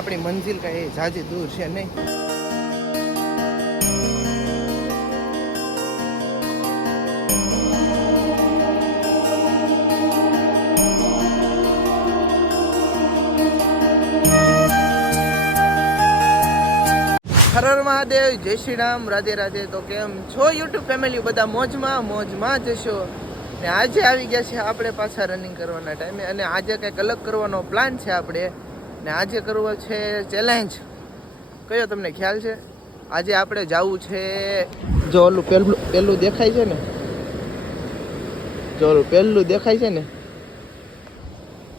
આપણી મંજિલ કઈ ઝાઝી દૂર છે નહીં. હર હર મહાદેવ, જય શ્રી રામ, રાધે રાધે. તો કેમ છો યુટ્યુબ ફેમિલી? બધા મોજમાં જશો. ને આજે આવી ગયા છે આપણે પાછા રનિંગ કરવાના ટાઈમે, અને આજે કંઈક અલગ કરવાનો પ્લાન છે આપણે. ને આજે કરવો છે ચેલેન્જ. કયો તમને ખ્યાલ છે? આજે આપણે જવું છે, જો ઓલું પહેલું દેખાય છે ને, જો ઓલું પહેલું દેખાય છે ને,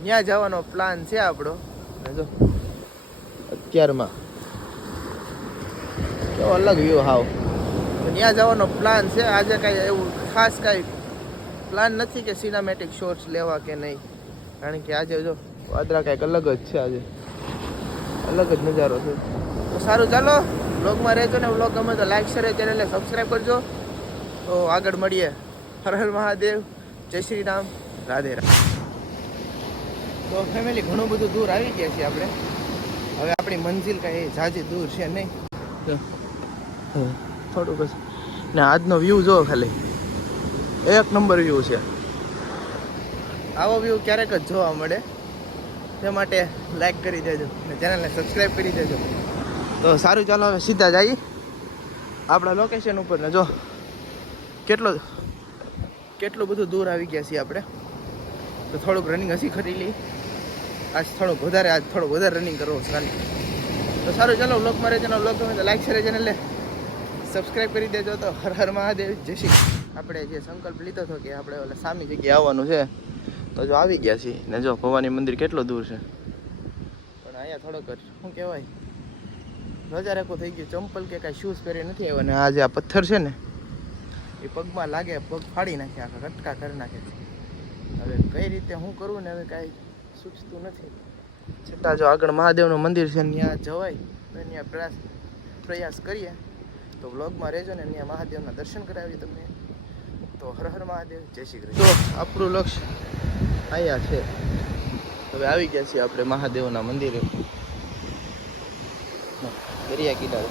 ત્યાં જવાનો પ્લાન છે આપણો. જો અત્યારમાં અલગ વ્યૂ હાવ, ત્યાં જવાનો પ્લાન છે આજે. કાંઈ એવું ખાસ કાંઈ પ્લાન નથી કે સિનેમેટિક શોટ્સ લેવા કે નહીં, કારણ કે આજે જો વાદળા કાંઈક અલગ જ છે, આજે અલગ જ નજારો છે. તો સારું, ચાલો વ્લોગમાં રહેજો ને. વ્લોગ ગમે તો લાઈક શેર, ચેનલને સબસ્ક્રાઈબ કરજો. તો આગળ મળીએ. હર હર મહાદેવ, જય શ્રી રામ, રાધે રાધે. તો ફેમિલી ઘણું બધું દૂર આવી ગયા છીએ આપણે. હવે આપણી મંજિલ કાંઈ ઝાઝી દૂર છે નહીં. થોડુંક જ ને આજનો વ્યૂ જો, ખાલી એક નંબર વ્યૂ છે. આવો વ્યૂ ક્યારેક જ જોવા મળે, તે માટે લાઈક કરી દેજો ને ચેનલને સબસ્ક્રાઈબ કરી દેજો. તો સારું, ચાલો હવે સીધા જઈએ આપણા લોકેશન ઉપર. ને જો કેટલું બધું દૂર આવી ગયા છીએ આપણે. તો થોડુંક રનિંગ હસી ખરી લઈ. આજ થોડુંક વધારે રનિંગ કરવો છે. તો સારું, ચાલો વ્લોગમાં રહેજો. વ્લોગ ગમે તો લાઈક શેર, ચેનલને સબસ્ક્રાઈબ કરી દેજો. તો હર હર મહાદેવ, જય શ્રી. આપણે જે સંકલ્પ લીધો હતો કે આપણે ઓલા સામી જગ્યાએ આવવાનું છે, તો જો આવી ગયા છીએ. ને જો ભવાની મંદિર કેટલો દૂર છે, પણ અહીંયા થોડોક શું કહેવાય, રજા રેકો થઈ ગયું. ચંપલ કે કાંઈ શૂઝ પહેરી નથી આવ્યો. ને આ જે આ પથ્થર છે ને, એ પગમાં લાગે, પગ ફાડી નાખે, આખા કટકા કરી નાખે. હવે કઈ રીતે શું કરવું ને હવે કાંઈ સૂચતું નથી. છતાં જો આગળ મહાદેવનું મંદિર છે, ત્યાં જવાય તો ત્યાં પ્રયાસ કરીએ. તો વ્લોગમાં રહેજો ને, ત્યાં મહાદેવના દર્શન કરાવીએ તમને. તો હર હર મહાદેવ, જય શ્રી કૃષ્ણ. તો આપણું લક્ષ્ય અહીંયા છે. હવે આવી ગયા છીએ આપણે મહાદેવના મંદિરે, દરિયા કિનારે.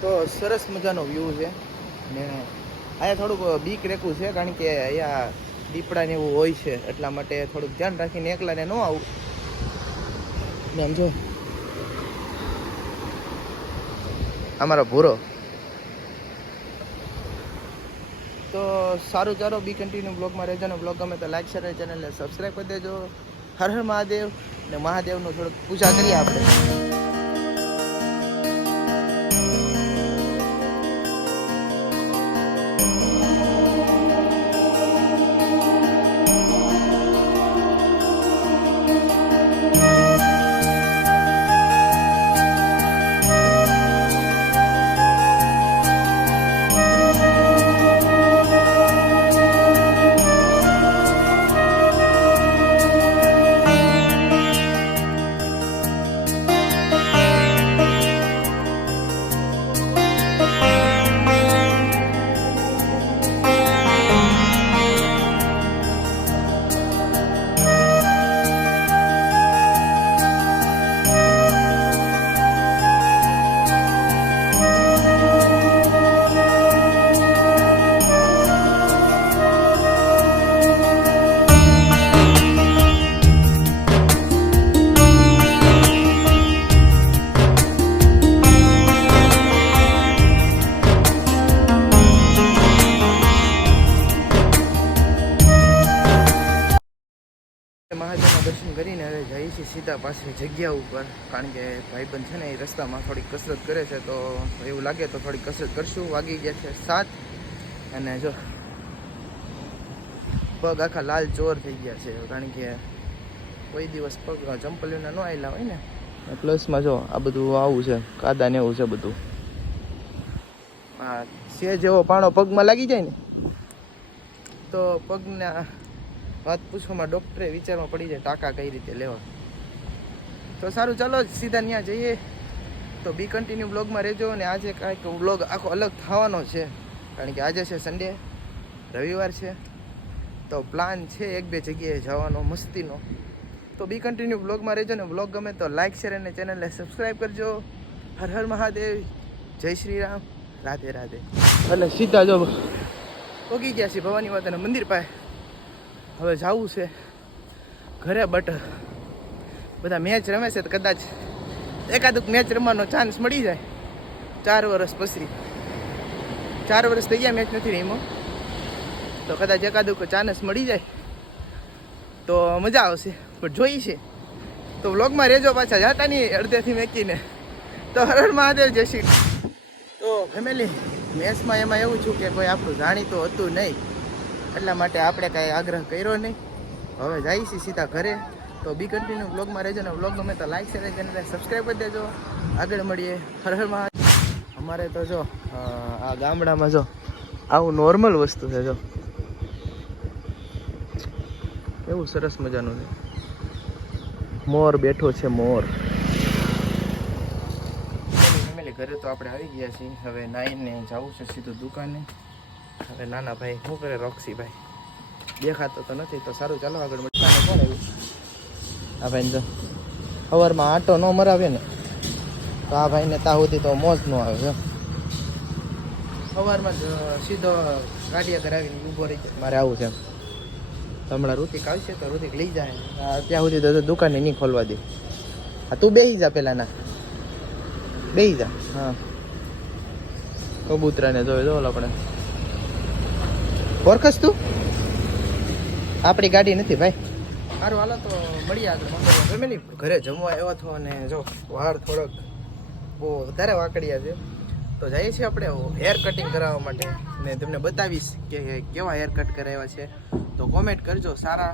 તો સરસ મજાનો વ્યૂ છે. ને અહીંયા થોડુંક બીક રેકું છે, કારણ કે અહીંયા દીપડા ને એવું હોય છે, એટલા માટે થોડુંક ધ્યાન રાખીને એકલાને ન આવું. ને આમ જો અમારો ભૂરો. તો સારું, ચાલો બી કન્ટિન્યુ બ્લોગમાં રહેજો. ને બ્લોગ ગમે તો લાઈક શેર, ચેનલને સબસ્ક્રાઈબ કરી દેજો. હર હર મહાદેવ. ને મહાદેવનું થોડુંક પૂજા કરીએ આપણે. મહાદેવના દર્શન કરીને હવે જઈએ છીએ સીધા પાછી જગ્યા ઉપર, કારણ કે ભાઈબંધ છે ને એ રસ્તામાં થોડીક કસરત કરે છે. તો એવું લાગે તો થોડીક કસરત કરશું. વાગી ગયા છે 7, અને જો પગ આખા લાલ ચોર થઈ ગયા છે, કારણ કે કોઈ દિવસ પગ ચંપલીઓના ન આવેલા હોય ને. પ્લસમાં જો આ બધું આવું છે, કાદા ને એવું છે બધું. હા, સે જેવો પાણો પગમાં લાગી જાય ને, તો પગના વાત પૂછવામાં ડૉક્ટરે વિચારમાં પડી જાય ટાંકા કઈ રીતે લેવા. તો સારું, ચાલો સીધા ત્યાં જઈએ. તો બી કન્ટિન્યુ વ્લોગમાં રહેજો. અને આજે કાંઈક વ્લોગ આખો અલગ થવાનો છે, કારણ કે આજે છે સન્ડે, રવિવાર છે. તો પ્લાન છે 1-2 જગ્યાએ જવાનો મસ્તીનો. તો બી કન્ટિન્યુ વ્લોગમાં રહેજો ને વ્લોગ ગમે તો લાઈક શેર અને ચેનલને સબસ્ક્રાઈબ કરજો. હર હર મહાદેવ, જય શ્રી રામ, રાધે રાધે. એટલે સીધા જો પહોંચી ગયા છીએ ભવાની માતાના મંદિર પાસે. હવે જવું છે ઘરે, બટ બધા મેચ રમે છે તો કદાચ એકાદુક મેચ રમવાનો ચાન્સ મળી જાય. 4 વર્ષ પછી 4 વર્ષ થઈ ગયા મેચ નથી રમ્યો, તો કદાચ એકાદુક ચાન્સ મળી જાય તો મજા આવશે. પણ જોઈ છે તો વ્લોગમાં રહેજો, પાછા જાતા નહીં અડધેથી મેકીને. તો હર હર મહાદેવ, જય શ્રી. તો ફેમિલી મેચમાં એમાં એવું છું કે કોઈ આપણું જાણીતું હતું નહીં, એટલા માટે આપણે કાંઈ આગ્રહ કર્યો નહીં. હવે જઈએ છીએ સીધા ઘરે. તો બી કન્ટિન્યુ વ્લોગમાં રહેજો ને વ્લોગ ગમે તો લાઈક શેર ચેનલને સબસ્ક્રાઈબ કરી દેજો. આગળ મળીએ. હર હર મહાદેવ. અમારે તો જો આ ગામડામાં જો આવું નોર્મલ વસ્તુ છે. જો એવું સરસ મજાનું છે. મોર બેઠો છે, મોર. ફેમિલી ઘરે તો આપણે આવી ગયા છીએ. હવે નાઈને જવું છે સીધું દુકાને. હવે નાના ભાઈ શું કરે? રોક્સીભાઈ દેખાતો તો નથી, તો સારું ચાલો આગળ મળીએ. કોણ આવ્યું? આ ભાઈને જો સવારમાં આટો ન મરાવે ને તો આ ભાઈને ત્યાં સુધી તો મોજ ન આવે. જો સવારમાં જ સીધો ગાડી આગળ આવીને ઊભો રહી જાય. મારે આવું છે એમ. હમણાં ઋતિક આવશે તો ઋતિક લઈ જાય. ત્યાં સુધી તો દુકાને નહીં ખોલવા દે. હા તું બેસી જા, પેલા ના બેસી જા. હા કબૂતરાને જોઈ દો આપણે. ઓળખસ તું? આપણી ગાડી નથી ભાઈ. સારું હાલો તો મળીએ આગળ. ફેમિલી ઘરે જમવા આવ્યો હતો અને જો વાળ થોડોક બહુ વધારે વાકડિયા છે, તો જઈએ છીએ આપણે હેર કટિંગ કરાવવા માટે. ને તમને બતાવીશ કે કેવા હેર કટ કરાવ્યા છે. તો કોમેન્ટ કરજો, સારા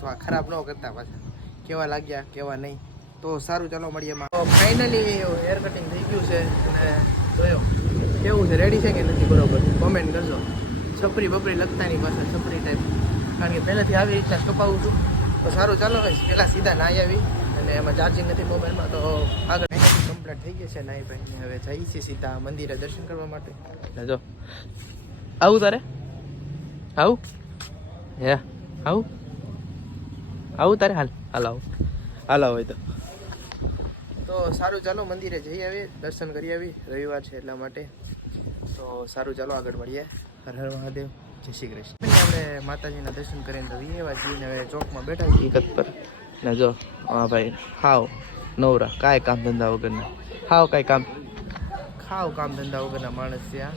તો આ ખરાબ ન કરતા, પાછા કેવા લાગ્યા કેવા નહીં. તો સારું ચાલો મળીએ. તો ફાઇનલી હેર કટિંગ થઈ ગયું છે અને જોયો કેવું છે, રેડી છે કે નથી બરોબર કોમેન્ટ કરજો. છપરી બપરી લગતા નહીં પાછા, છપરી ટાઈપ, કારણ કે પહેલેથી આવી રીતના કપાવું છું. તો સારું ચાલો પહેલાં સીધા નાહી આવી, અને એમાં ચાર્જિંગ નથી મોબાઈલમાં. તો આગળ કમ્પ્લીટ થઈ ગઈ છે નાહી ભાઈને. હવે જઈએ છીએ સીધા મંદિરે દર્શન કરવા માટે. ને જો આવું તારે આવું હે આવું આવું તારે હાલ હાલ આવું હાલ હોય તો સારું ચાલો મંદિરે જઈ આવીએ, દર્શન કરી આવી. રવિવાર છે એટલા માટે. તો સારું ચાલો આગળ મળીએ. હર હર મહાદેવ, જય શ્રી કૃષ્ણ. આપણે માતાજીના દર્શન કરીને તો એવા જઈને હવે ચોકમાં બેઠા છીએ કત પર. ને જો હા ભાઈ હાવ નવરા, કાંઈ કામ ધંધા વગરના, હાવ કાંઈ કામ ધંધા વગરના માણસ છે આ.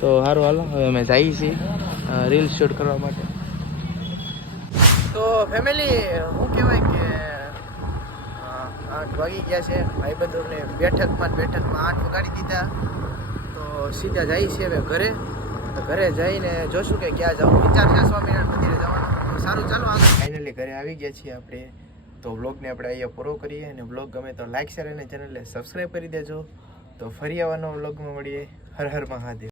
તો સારું હાલો હવે અમે જઈએ છીએ રીલ શૂટ કરવા માટે. તો ફેમિલી શું કહેવાય કે 8 વાગી ગયા છે. ભાઈબંધોને બેઠકમાં 8 વગાડી દીધા. તો સીધા જઈએ છીએ હવે ઘરે. તો ઘરે જઈને જોશું કે ક્યાં જવું. વિચાર છે સ્વામિનારાયણ મંદિરે જવાનું. તો સારું ચાલો આગળ. ફાઇનલી ઘરે આવી ગયા છીએ આપણે. તો વ્લોગને આપણે અહીંયા પૂરો કરીએ. અને વ્લોગ ગમે તો લાઈક શેર અને ચેનલને સબસ્ક્રાઈબ કરી દેજો. તો ફરી આવવાનો વ્લોગમાં મળીએ. હર હર મહાદેવ.